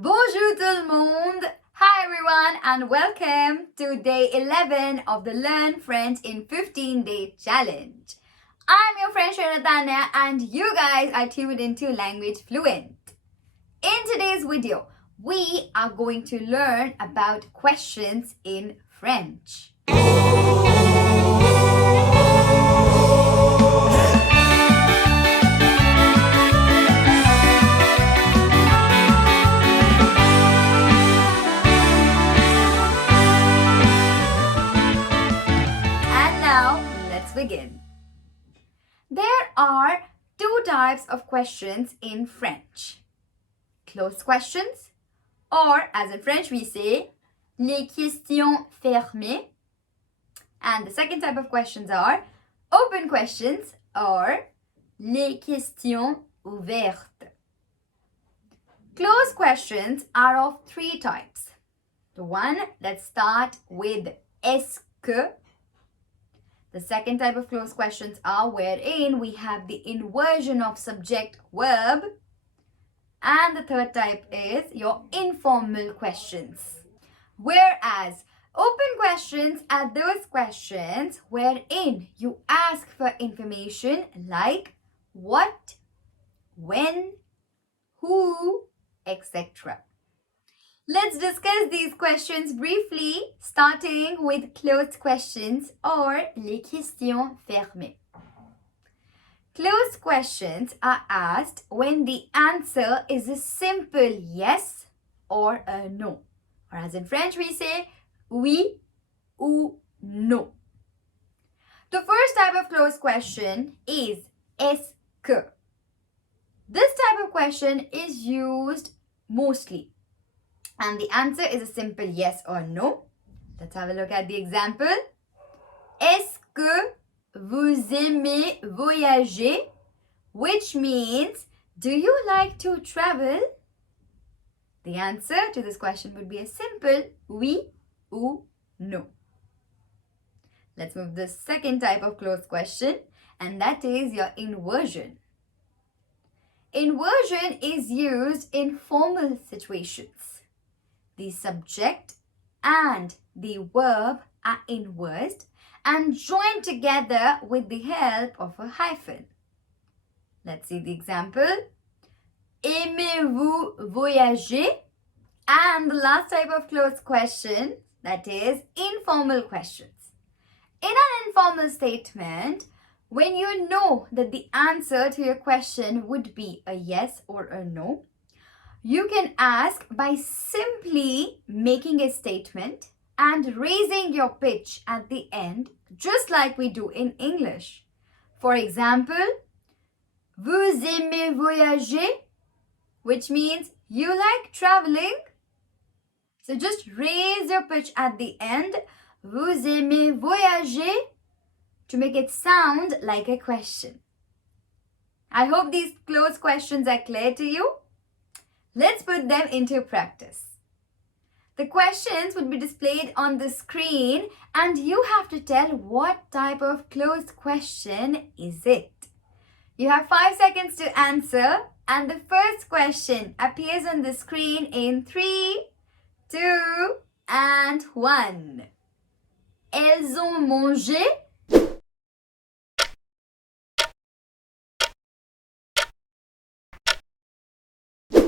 Bonjour tout le monde! Hi everyone and welcome to day 11 of the Learn French in 15-Day Challenge. I'm your French trainer Tanya and you guys are tuned into Langauge Fluent. In today's video, we are going to learn about questions in French. Begin. There are two types of questions in French. Closed questions, or as in French we say, les questions fermées. And the second type of questions are open questions, or les questions ouvertes. Closed questions are of three types. The one that start with est-ce que. The second type of closed questions are wherein we have the inversion of subject verb. And the third type is your informal questions. Whereas open questions are those questions wherein you ask for information like what, when, who, etc. Let's discuss these questions briefly, starting with closed questions or les questions fermées. Closed questions are asked when the answer is a simple yes or a no. Or as in French we say oui ou non. The first type of closed question is est-ce que. This type of question is used mostly. And the answer is a simple yes or no. Let's have a look at the example. Est-ce que vous aimez voyager? Which means, do you like to travel? The answer to this question would be a simple oui ou no. Let's move to the second type of closed question, and that is your inversion. Inversion is used in formal situations. The subject and the verb are inversed and joined together with the help of a hyphen. Let's see the example. Aimez-vous voyager? And the last type of closed question, that is informal questions. In an informal statement, when you know that the answer to your question would be a yes or a no, you can ask by simply making a statement and raising your pitch at the end, just like we do in English. For example, vous aimez voyager? Which means you like traveling. So just raise your pitch at the end, vous aimez voyager, to make it sound like a question. I hope these closed questions are clear to you. Let's put them into practice. The questions would be displayed on the screen and you have to tell what type of closed question is it. You have 5 seconds to answer and the first question appears on the screen in 3, 2 and 1. Elles ont mangé?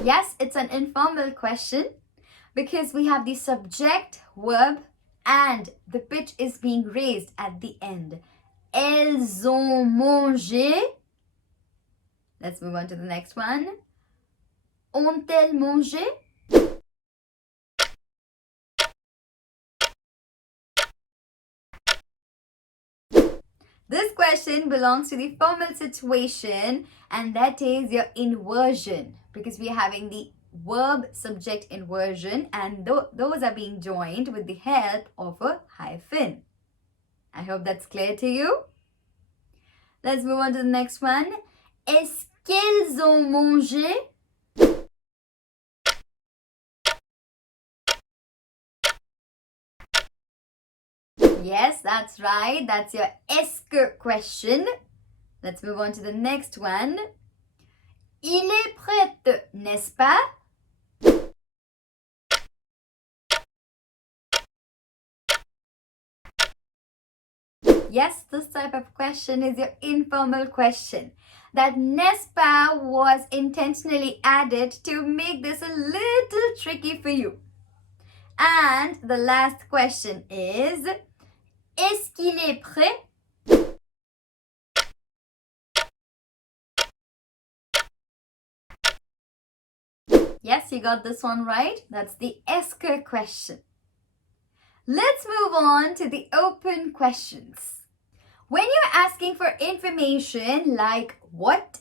Yes, it's an informal question because we have the subject, verb, and the pitch is being raised at the end. Elles ont mangé. Let's move on to the next one. Ont-elles mangé? This question belongs to the formal situation, and that is your inversion, because we are having the verb subject inversion and those are being joined with the help of a hyphen. I hope that's clear to you. Let's move on to the next one. Est-ce qu'elles ont mangé? Yes, that's right. That's your est-ce que question. Let's move on to the next one. Il est prêt, n'est-ce pas? Yes, this type of question is your informal question. That n'est-ce pas was intentionally added to make this a little tricky for you. And the last question is, est-ce qu'il est prêt? Yes, you got this one right. That's the est-ce que question. Let's move on to the open questions. When you're asking for information like what,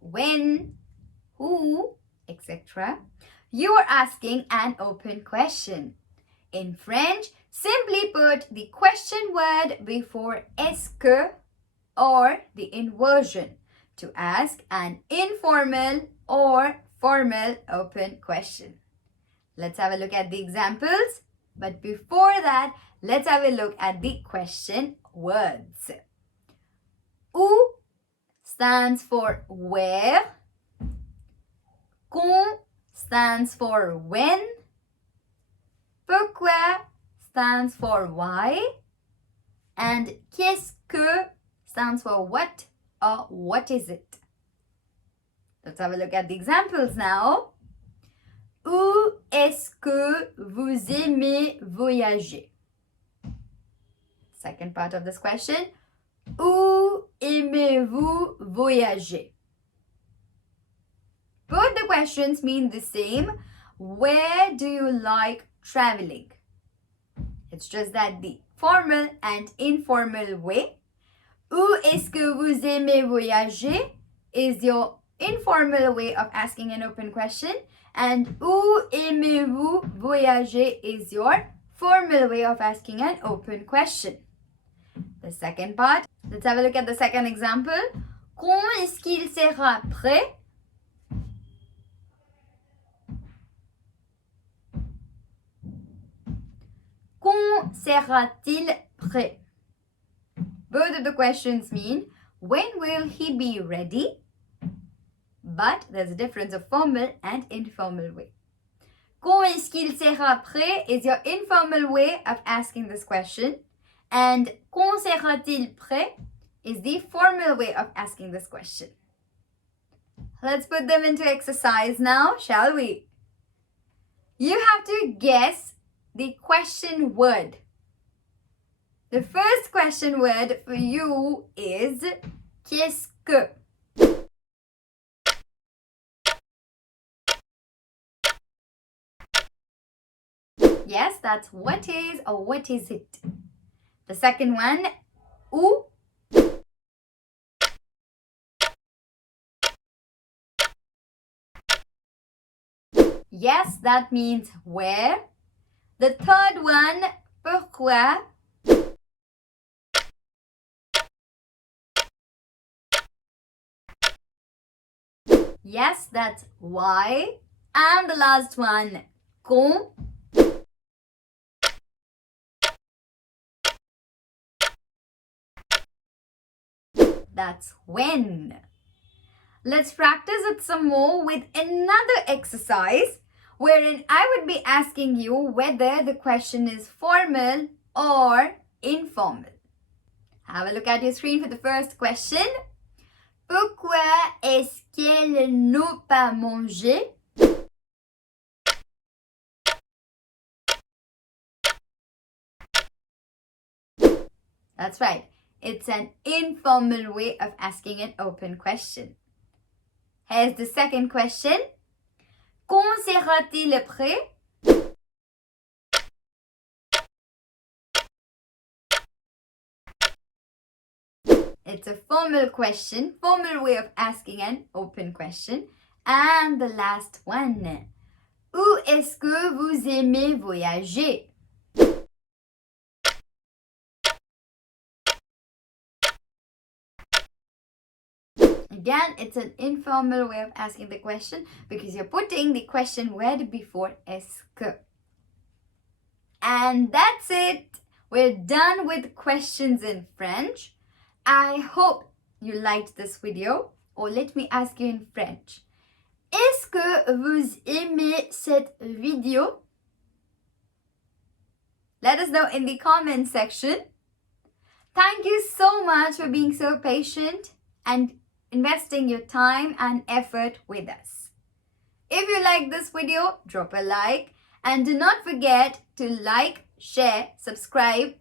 when, who, etc., you are asking an open question. In French, simply put the question word before est-ce que or the inversion to ask an informal or formal open question. Let's have a look at the examples. But before that, let's have a look at the question words. Où stands for where. Quand stands for when. Pourquoi stands for why. And qu'est-ce que stands for what or what is it. Let's have a look at the examples now. Où est-ce que vous aimez voyager? Second part of this question. Où aimez-vous voyager? Both the questions mean the same. Where do you like traveling? It's just that the formal and informal way. Où est-ce que vous aimez voyager is your informal way of asking an open question, and où aimez-vous voyager is your formal way of asking an open question. The second part, let's have a look at the second example. Quand est-ce qu'il sera prêt? Quand sera-t-il prêt? Both of the questions mean when will he be ready? But there's a difference of formal and informal way. Quand est-ce qu'il sera prêt is your informal way of asking this question, and quand sera-t-il prêt is the formal way of asking this question. Let's put them into exercise now, shall we? You have to guess the question word. The first question word for you is qu'est-ce que? Yes, that's what is or what is it. The second one, où. Yes, that means where. The third one, pourquoi. Yes, that's why. And the last one, quand. That's when. Let's practice it some more with another exercise wherein I would be asking you whether the question is formal or informal. Have a look at your screen for the first question. Pourquoi est-ce qu'elle n'a pas mangé? That's right. It's an informal way of asking an open question. Here's the second question. Quand sera-t-il prêt? It's a formal question, formal way of asking an open question. And the last one. Où est-ce que vous aimez voyager? Again, it's an informal way of asking the question because you're putting the question word before est-ce que. And that's it. We're done with questions in French. I hope you liked this video. Or let me ask you in French. Est-ce que vous aimez cette vidéo? Let us know in the comment section. Thank you so much for being so patient and investing your time and effort with us. If you like this video, drop a like and do not forget to like, share, subscribe